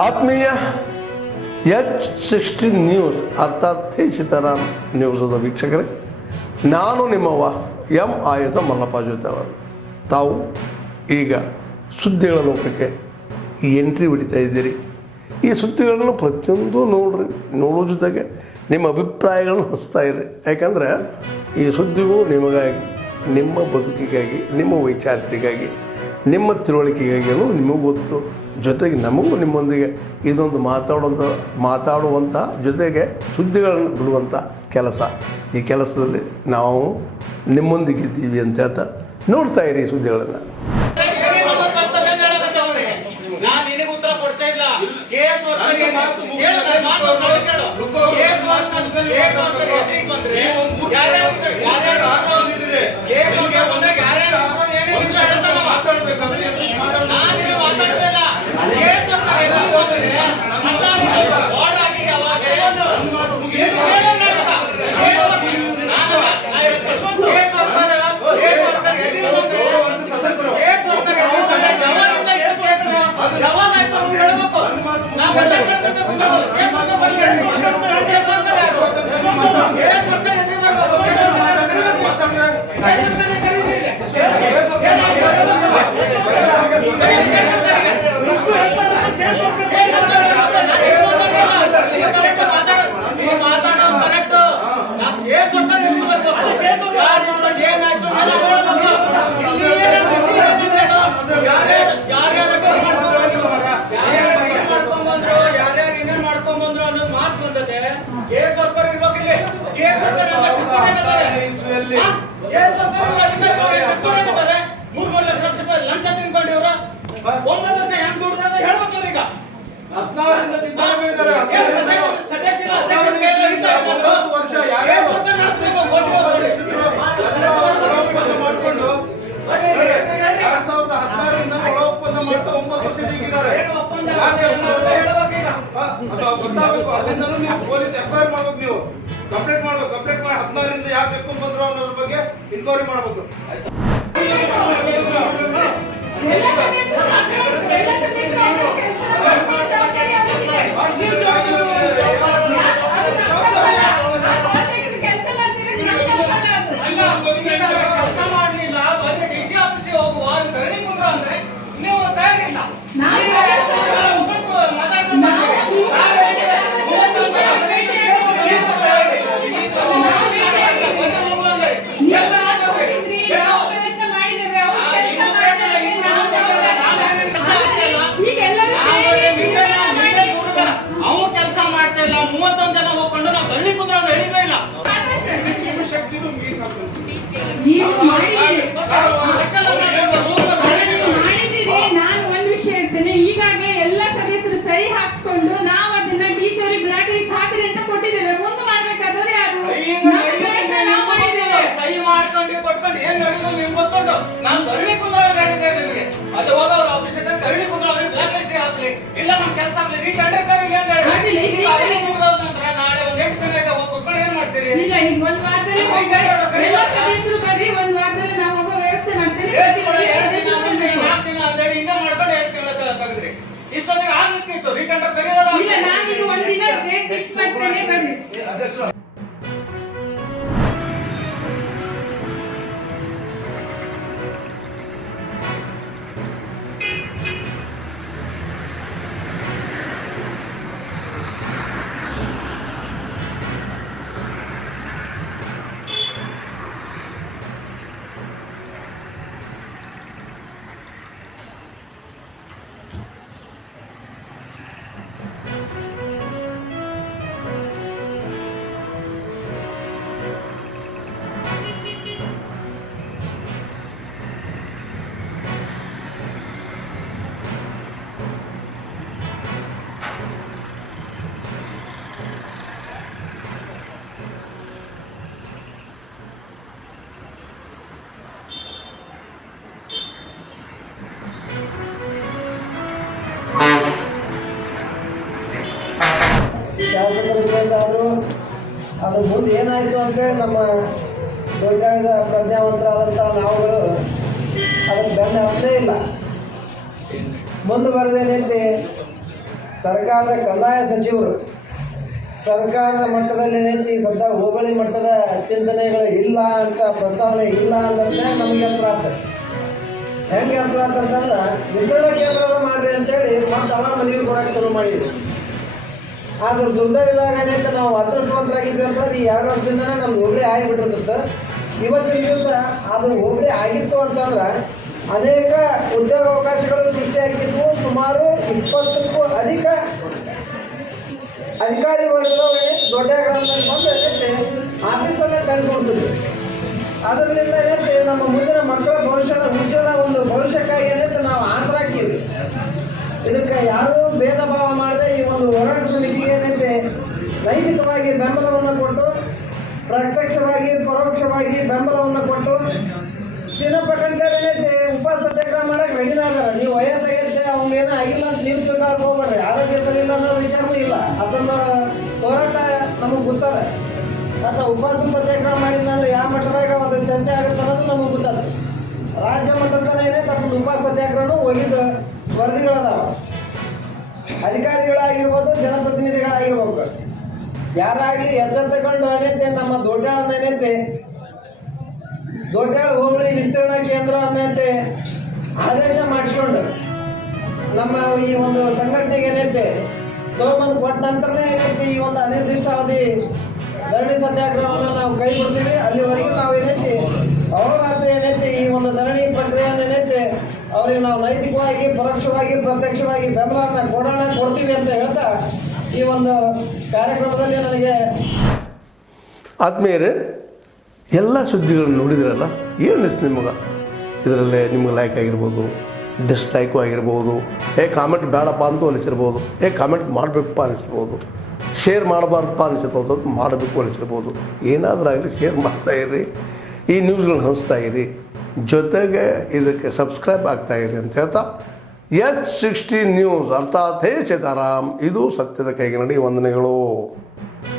ಆತ್ಮೀಯ H16 news ಅರ್ಥಾತ್ ಸೀತಾರಾಮ್ ನ್ಯೂಸದ ವೀಕ್ಷಕರೇ, ನಾನು ನಿಮ್ಮವ ಎಂ ಆಯುಧ ಮಲ್ಲಪ್ಪ ಜೊತೆವರು. ತಾವು ಈಗ ಸುದ್ದಿಗಳ ಲೋಕಕ್ಕೆ ಎಂಟ್ರಿ ಹೊಡಿತಾ ಇದ್ದೀರಿ. ಈ ಸುದ್ದಿಗಳನ್ನು ಪ್ರತಿಯೊಂದು ನೋಡೋ ಜೊತೆಗೆ ನಿಮ್ಮ ಅಭಿಪ್ರಾಯಗಳನ್ನು ಹಂಚ್ತಾ ಇರಿ. ಯಾಕಂದರೆ ಈ ಸುದ್ದಿಗಳು ನಿಮಗಾಗಿ, ನಿಮ್ಮ ಬದುಕಿಗಾಗಿ, ನಿಮ್ಮ ವೈಚಾರಿಕೆಗಾಗಿ, ನಿಮ್ಮ ತಿಳುವಳಿಕೆಗಾಗಿಯೂ ನಿಮಗೂ ಗೊತ್ತು. ಜೊತೆಗೆ ನಮಗೂ ನಿಮ್ಮೊಂದಿಗೆ ಇದೊಂದು ಮಾತಾಡುವಂಥ ಜೊತೆಗೆ ಸುದ್ದಿಗಳನ್ನು ಬಿಡುವಂಥ ಕೆಲಸ. ಈ ಕೆಲಸದಲ್ಲಿ ನಾವು ನಿಮ್ಮೊಂದಿಗಿದ್ದೀವಿ ಅಂತ ಹೇಳ್ತಾ ನೋಡ್ತಾ ಇರಿ ಸುದ್ದಿಗಳನ್ನು. ಅಲ್ಲಿಂದಲೂ ನೀವು ಪೊಲೀಸ್ FIR ಮಾಡ್ಬೇಕು, ನೀವು ಕಂಪ್ಲೇಂಟ್ ಮಾಡಿ 16ರಿಂದ ಯಾಕೆ ಎತ್ಕೊಂಡ್ ಬಂದ್ರು ಅನ್ನೋದ್ರ ಬಗ್ಗೆ ಇನ್ಕ್ವೈರಿ ಮಾಡಬೇಕು. ನಾನು ಒಂದು ವಿಷಯ ಹೇಳ್ತೇನೆ. ಈಗಾಗಲೇ ಎಲ್ಲ ಸದಸ್ಯರು ಸಹಿ ಹಾಕ್ಸ್ಕೊಂಡು ನಾವು ಅದನ್ನ DC ಅವರಿಗೆ ಬ್ಲಾಕ್ ಲಿಸ್ಟ್ ಹಾಕಿದೆ ಅಂತ ಕೊಟ್ಟಿದ್ದೇವೆ. ಮುಂದೆ ಮಾಡ್ಬೇಕಾದ್ರೆ ಯಾರು ಸಹಿ ಮಾಡ್ಕೊಂಡು ಕೊಟ್ಕೊಂಡು ಏನ್ ನಡೆಯುದು ನಿಮ್ಗೆ ಗೊತ್ತುಂಟು. ನಾನು ಧರಣಿ ಕುಂದ್ರಾಗ ಹೇಳಿದ್ದೆ ನಿಮಗೆ, ಅದು ಹೋಗ ಅವ್ರ ಆಫೀಸ್ ಹತ್ರ ಧರಣಿ ಕುಂದ್ರಾಗ ಬ್ಲಾಕ್ ಲಿಸ್ಟ್ ಹಾಕ್ಲಿ, ಇಲ್ಲ ನಮ್ ಕೆಲಸ ಆಗ್ಲಿ, ಈ ಟೆಂಡರ್ ಕರೀಲಿ ಅಂತ ಹೇಳಿ ನಂತರ ನಾಳೆ ಒಂದ್ 8 ದಿನ ಇದೆ ಕೊಟ್ಕೊಂಡು ಏನ್ ಮಾಡ್ತೀರಿ? ಇಲ್ಲ, ಈಗ ಒಂದ್ ವಾರದಲ್ಲಿ ಎಲ್ಲ ಸದಸ್ಯರು ಬರ್ರಿ, ಒಂದ್ ವಾರದಲ್ಲಿ ನಾವು ಹೋಗೋ ವ್ಯವಸ್ಥೆ ಮಾಡ್ತೀವಿ. 2 ದಿನ ಮುಂದೆ 4 ದಿನ ಅಂತ ಹೇಳಿ ಹಿಂಗ ಮಾಡ್ಕೊಂಡು 2 ತಿಂಗಳ ತೆಗೆದ್ರಿ. ಇಷ್ಟೊತ್ತಿಗೆ ಆಗಿತ್ತು ರೀಟೆಂಡರ್ ಕರೀದಾರ. ಇಲ್ಲ, ನಾನೀಗ ಒಂದ್ ದಿನ ಡೇಟ್ ಫಿಕ್ಸ್ ಮಾಡ್ತೇನೆ, ಬರ್ರಿ. ಶಾಸಕರಿಗಾದರೂ ಅದು ಮುಂದೆ ಏನಾಯಿತು ಅಂತೇಳಿ ನಮ್ಮ ದೊಡ್ಡಾಳಿದ ಪ್ರಜ್ಞಾವಂತರಾದಂಥ ನಾವುಗಳು ಅದಕ್ಕೆ ಬೆನ್ನ ಹತ್ತೇ ಇಲ್ಲ. ಮುಂದೆ ಬರದೇ ನಿಂತು ಸರ್ಕಾರದ ಕಂದಾಯ ಸಚಿವರು ಸರ್ಕಾರದ ಮಟ್ಟದಲ್ಲಿ ನಿಂತು ಸದ್ಯ ಹೋಬಳಿ ಮಟ್ಟದ ಚಿಂತನೆಗಳು ಇಲ್ಲ ಅಂತ ಪ್ರಸ್ತಾವನೆ ಇಲ್ಲ ಅಂತಂದ್ರೆ ನಮಗೆ ಯಂತ್ರ ಆಗ್ತದೆ. ಹೆಂಗೆ ಯಂತ್ರ ಅಂತಂದ್ರೆ ವಿತರಣಾ ಕೇಂದ್ರ ಮಾಡ್ರಿ ಅಂತೇಳಿ ಮತ್ತೆ ಅವ ಮನೆಗೆ ಕೊಡಕ್ಕೆ ಶುರು ಮಾಡಿದ್ವಿ. ಆದ್ರೆ ದುರ್ದೈವದಾಗ ಏನೈತೆ ನಾವು ಅದೃಷ್ಟವಂತರಾಗಿದ್ವಿ ಅಂತಂದ್ರೆ ಈ 2 ವರ್ಷದಿಂದನೇ ನಮ್ದು ಹೋಬಳಿ ಆಗಿಬಿಟ್ಟಿರ್ತದೆ. ಇವತ್ತಿನ ದಿವಸ ಅದು ಹೋಬಳಿ ಆಗಿತ್ತು ಅಂತಂದ್ರೆ ಅನೇಕ ಉದ್ಯೋಗಾವಕಾಶಗಳು ಸೃಷ್ಟಿಯಾಗಿದ್ವು. ಸುಮಾರು 20ಕ್ಕೂ ಅಧಿಕ ಅಧಿಕಾರಿ ವರ್ಗದವರಿಗೆ ದೊಡ್ಡ ಗ್ರಾಮದಲ್ಲಿ ಬಂದು ಏನೈತೆ ಆಫೀಸಲ್ಲೇ ಕಂಡುಕೊಡ್ತಿದ್ವಿ. ಅದರಿಂದ ಏನೈತೆ ನಮ್ಮ ಮುಂದಿನ ಮಕ್ಕಳ ಭವಿಷ್ಯದ ಉಜ್ವಲ ಒಂದು ಭವಿಷ್ಯಕ್ಕಾಗಿ ಏನೈತೆ ನಾವು ಆಸರ ಹಾಕೀವಿ. ಇದಕ್ಕೆ ಯಾರೂ ಭೇದ ಭಾವ ಮಾಡದೆ ಈ ಒಂದು ಹೋರಾಟ ಸಮಿತಿಗೆ ಏನೈತೆ ನೈತಿಕವಾಗಿ ಬೆಂಬಲವನ್ನು ಕೊಟ್ಟು ಪ್ರತ್ಯಕ್ಷವಾಗಿ ಪರೋಕ್ಷವಾಗಿ ಬೆಂಬಲವನ್ನು ಕೊಟ್ಟು ಚಿನ್ನಪ್ಪ ಕಣ್ಕರ್ ಏನೈತೆ ಉಪವಾಸ ಸತ್ಯಾಗ್ರಹ ಮಾಡಕ್ಕೆ ರೆಡಿನಾದಾರ. ನೀವು ವಯಸ್ಸಾಗೈತೆ ಅವ್ನಿಗೆ ಏನೋ ಆಗಿಲ್ಲ ಅಂತ ನೀವು ತಿಳ್ಕೊಳಕ್ಕೆ ಹೋಗ್ಬೇಡ್ರಿ. ಆರೋಗ್ಯ ಸರಿ ಇಲ್ಲ ಅನ್ನೋ ವಿಚಾರನೂ ಇಲ್ಲ. ಅದೊಂದು ಹೋರಾಟ ನಮಗೆ ಗೊತ್ತದ. ಅಥವಾ ಉಪವಾಸ ಸತ್ಯಾಗ್ರಹ ಮಾಡಿದ್ನಂದ್ರೆ ಯಾವ ಮಟ್ಟದಾಗ ಅದು ಚರ್ಚೆ ಆಗುತ್ತೆ ಅನ್ನೋದು ನಮಗೆ ಗೊತ್ತದ. ರಾಜ್ಯ ಮಟ್ಟದ ಏನೈತೆ ಅದೊಂದು ಉಪವಾಸ ಸತ್ಯಾಗ್ರಹನೂ ಹೋಗಿದ್ದು ವರದಿಗಳದಾವ. ಅಧಿಕಾರಿಗಳಾಗಿರ್ಬೋದು, ಜನಪ್ರತಿನಿಧಿಗಳಾಗಿರ್ಬೇಕು, ಯಾರಾಗಲಿ ಎಚ್ಚರ ತಗೊಂಡು ಏನೈತೆ ನಮ್ಮ ದೊಡ್ಡಾಳನ್ನ ಏನೈತೆ ದೊಡ್ಡಾಳ ಹೋಬಳಿ ವಿಸ್ತರಣಾ ಕೇಂದ್ರ ಅನ್ನೈತೆ ಆದೇಶ ಮಾಡಿಸ್ಕೊಂಡು ನಮ್ಮ ಈ ಒಂದು ಸಂಘಟನೆಗೆ ಏನೈತೆ ತಗೊಂಬಂದು ಕೊಟ್ಟ ನಂತರನೇ ಏನೈತೆ ಈ ಒಂದು ಅನಿರ್ದಿಷ್ಟಾವಧಿ ಧರಣಿ ಸತ್ಯಾಗ್ರಹವನ್ನು ನಾವು ಕೈ ಬಿಡ್ತೀವಿ. ಅಲ್ಲಿವರೆಗೂ ನಾವು ಏನೈತಿ ಅಹೋರಾತ್ರಿ ಏನೈತಿ ಈ ಒಂದು ಧರಣಿ ಪ್ರಕ್ರಿಯೆಯನ್ನು ಏನೈತೆ ಅವ್ರಿಗೆ ನಾವು ನೈತಿಕವಾಗಿ ಪರೋಕ್ಷವಾಗಿ ಪ್ರತ್ಯಕ್ಷವಾಗಿ ಬೆಂಬಲವನ್ನು ಕೊಡ್ತೀವಿ ಅಂತ ಹೇಳ್ತಾ ಈ ಒಂದು ಕಾರ್ಯಕ್ರಮದಲ್ಲಿ ನನಗೆ ಆತ್ಮೀಯರೇ, ಎಲ್ಲ ಸುದ್ದಿಗಳನ್ನು ನೋಡಿದ್ರಲ್ಲ, ಏನು ಅನಿಸ್ತು ನಿಮಗೆ? ಇದರಲ್ಲೇ ನಿಮ್ಗೆ ಲೈಕ್ ಆಗಿರ್ಬೋದು, ಡಿಸ್ಲೈಕು ಆಗಿರ್ಬೋದು, ಕಾಮೆಂಟ್ ಬೇಡಪ್ಪ ಅಂತೂ ಅನಿಸಿರ್ಬೋದು, ಕಾಮೆಂಟ್ ಮಾಡಬೇಕಪ್ಪ ಅನಿಸಿರ್ಬೋದು, ಶೇರ್ ಮಾಡಬಾರ್ದಪ್ಪ ಅನಿಸಿರ್ಬೋದು, ಅದು ಮಾಡಬೇಕು ಅನಿಸಿರ್ಬೋದು. ಏನಾದರೂ ಆಗಲಿ ಶೇರ್ ಮಾಡ್ತಾಯಿರಿ, ಈ ನ್ಯೂಸ್ಗಳನ್ನ ಹಂಚ್ತಾ ಇರಿ, ಜೊತೆಗೆ ಇದಕ್ಕೆ ಸಬ್ಸ್ಕ್ರೈಬ್ ಆಗ್ತಾಯಿರಿ ಅಂತ ಹೇಳ್ತಾ H16 ನ್ಯೂಸ್ ಅರ್ಥಾತ್ ಹೇ ಸೀತಾರಾಮ್, ಇದು ಸತ್ಯದ ಕೈಗೆ ನಡಿ. ವಂದನೆಗಳು.